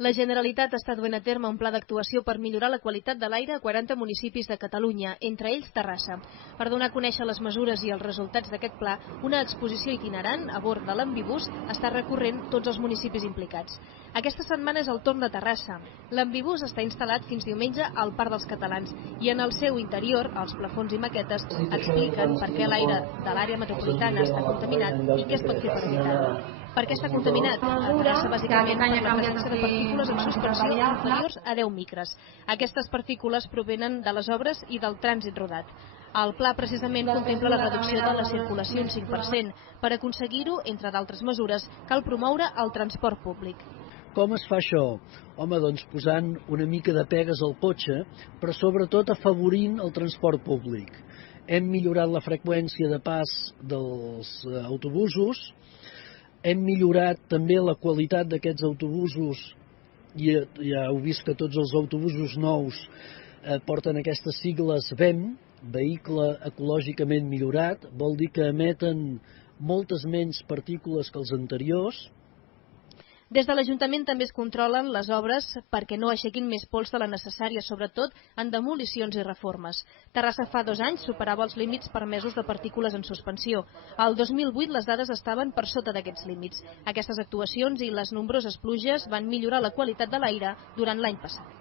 La Generalitat està duent a terme un pla d'actuació per millorar la qualitat de l'aire a 40 municipis de Catalunya, entre ells Terrassa. Per donar a conèixer les mesures i els resultats d'aquest pla, una exposició itinerant a bord de l'Ambibus està recorrent tots els municipis implicats. Aquesta setmana és el torn de Terrassa. L'Ambibus està instal·lat fins diumenge al Parc dels Catalans i en el seu interior, els plafons i maquetes expliquen per què l'aire de l'àrea metropolitana està contaminat i què es pot fer per evitar-ho. Per què està contaminat? A Terrassa, bàsicament, per la presència de partícules en suspensió inferiors a 10 micres. Aquestes partícules provenen de les obres i del trànsit rodat. El pla precisament contempla la reducció de la circulació un 5%. Per aconseguir-ho, entre d'altres mesures, cal promoure el transport públic. Com es fa això? Home, doncs posant una mica de pegues al cotxe, però sobretot afavorint el transport públic. Hem millorat la freqüència de pas dels autobusos, hem millorat també la qualitat d'aquests autobusos i ja heu vist que tots els autobusos nous porten aquestes sigles VEM, vehicle ecològicament millorat, vol dir que emeten moltes menys partícules que els anteriors. Des de l'Ajuntament també es controlen les obres perquè no aixequin més pols de la necessària, sobretot en demolicions i reformes. Terrassa fa 2 anys superava els límits permesos de partícules en suspensió. Al 2008 les dades estaven per sota d'aquests límits. Aquestes actuacions i les nombroses pluges van millorar la qualitat de l'aire durant l'any passat.